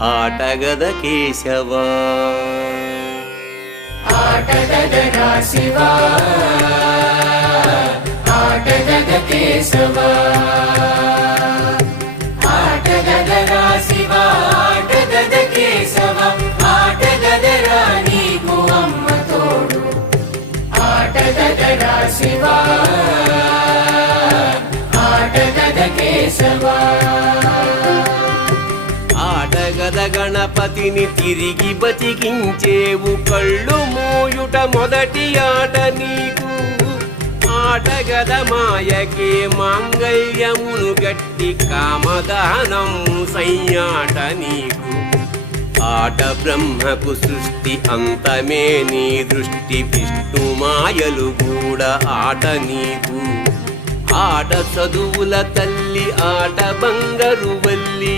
ఆటగద కేశవా ఆటగదరా శివా ఆటగద కేశవా ఆటగదరా శివా ఆటగద కేశవా ఆటగదరా నీకు అమ్మ తోడు ఆటగదరా శివా ఆటగద కేశవా ఆటగద గణపతిని తిరిగి బతికించేవు కళ్ళు మూయుట మొదటి ఆట నీకు ఆటగద మాయకే మాంగళ్యమును గట్టి కామదానం సయ్యాట నీకు ఆట బ్రహ్మకు సృష్టి అంతమే నీ దృష్టి విష్ణు మాయలు కూడా ఆట నీకు ఆట చదువుల తల్లి ఆట బంగారు వల్లి